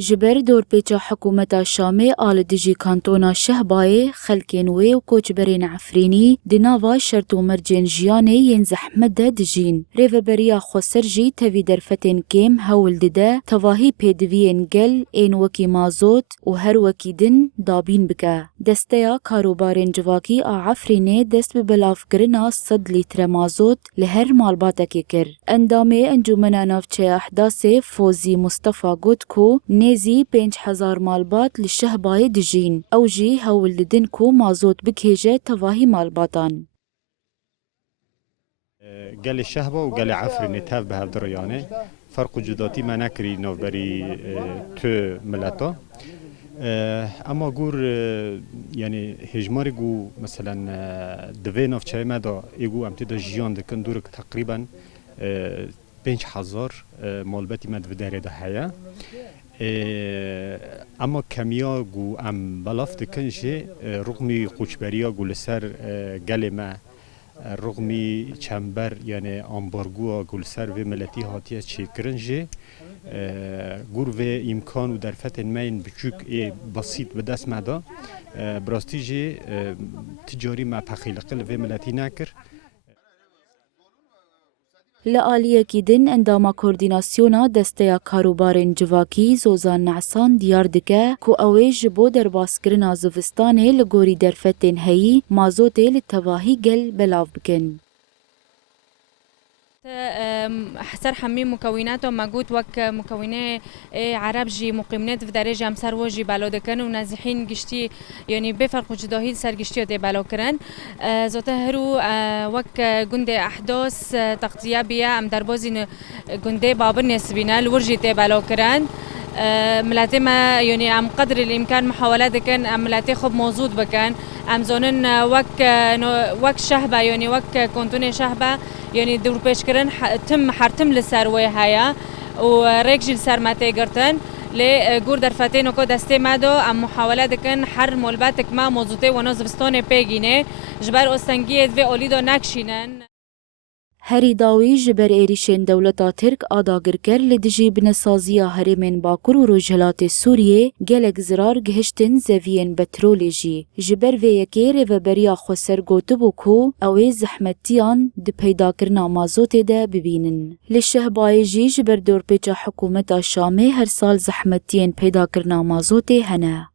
جبر دور پیچا حکومت شامی آل دجی کانتونا شهبای خلکین وی و کوچبرین عفرینی دناوا شرط و مرجین جیانه ین زحمت ده دجین. ریوبریا خسر جی توی درفتین کم هول دده تواهی پیدوین گل این وکی مازوت و هر وکی دن دابین بکه. دستیا کاروبارین جواکی عفرینه دست ببلاف کرنا 100 لیتر مازوت لهر مالباتکی کر. اندامه انجمن نافچه احداث فوزی مصطفى گوتکو نزی 5000 مالبات للشهبای دجین او جی هول ددن کو مازوت بکیجه تواهی مالباتان. قال الشهبة وقال عفرين تاف بهالدريانة فرق جداتي ما نكري نوبري تو ملتا اما قور يعني هجماري قو مثلا دويناف چای مدا يقو امتدا جيان دكن دورك تقريبا 5000 مالباتي مد وداره ده هيا اما کمیا گو ام بلافت کنجه رغمی قوچبریا گو لسر گل ما رغمی چنبر یعنی امبارگو گو لسر و ملتی هاتیه چی کرنجه گور و امکان و درفت مین بچوک بسیط به دست مدا براستی جه تجاری ما پخیلقل و ملتی نکر لآلیه کی دن انداما کوردیناسیونا دسته کاروبارین جواکی زوزان نعسان دیار دکه کو اویج بو در باسکرنا زوستانه لگوری درفتین هی مازوته لتواهی گل بلاو بکن. حسر حمي مكوناته موجود وك مكونات عرب جي مقيمات في درجة مسار وجي بالو دكان ونازحين قشتي يعني بفرق جداهيل سر قشتي دي بالو كرن زوتهرو وك جندي أحداث تغطية بيا أم دربوزين جندي بابر نسبينا الورجي دي بالو كرن ملاتي ما يعني عم قدر الإمكان محاولات كان ملاتي خب موجود بكان عم زونن وك شهبة يعني وك كونتوني شهبة يعني دور پیش کردن تم حرتم لسروی هایا و رجل سر ماته گرتن ل گور در فتین کو دسته مادو ام محاوله دکن حر مولباتک ما موضوعه و نازبستان پیگینه جبر استنگیت و اولیدو نکشینن هری داوی جبر ایریشن دولتا ترک آداگر کر لدجی بنسازیا هرمین باکور و روجهلات سوریه گلک زرار گهشتن زوین بترول جی. جبر و یکی و بریا خسر گوتبو کو اوی زحمتیان د پیدا کرنا مازوت ده ببینن. لشهبای جی جبر دور پیچا حکومت شامه هر سال زحمتیان پیدا کرنا مازوت هنه.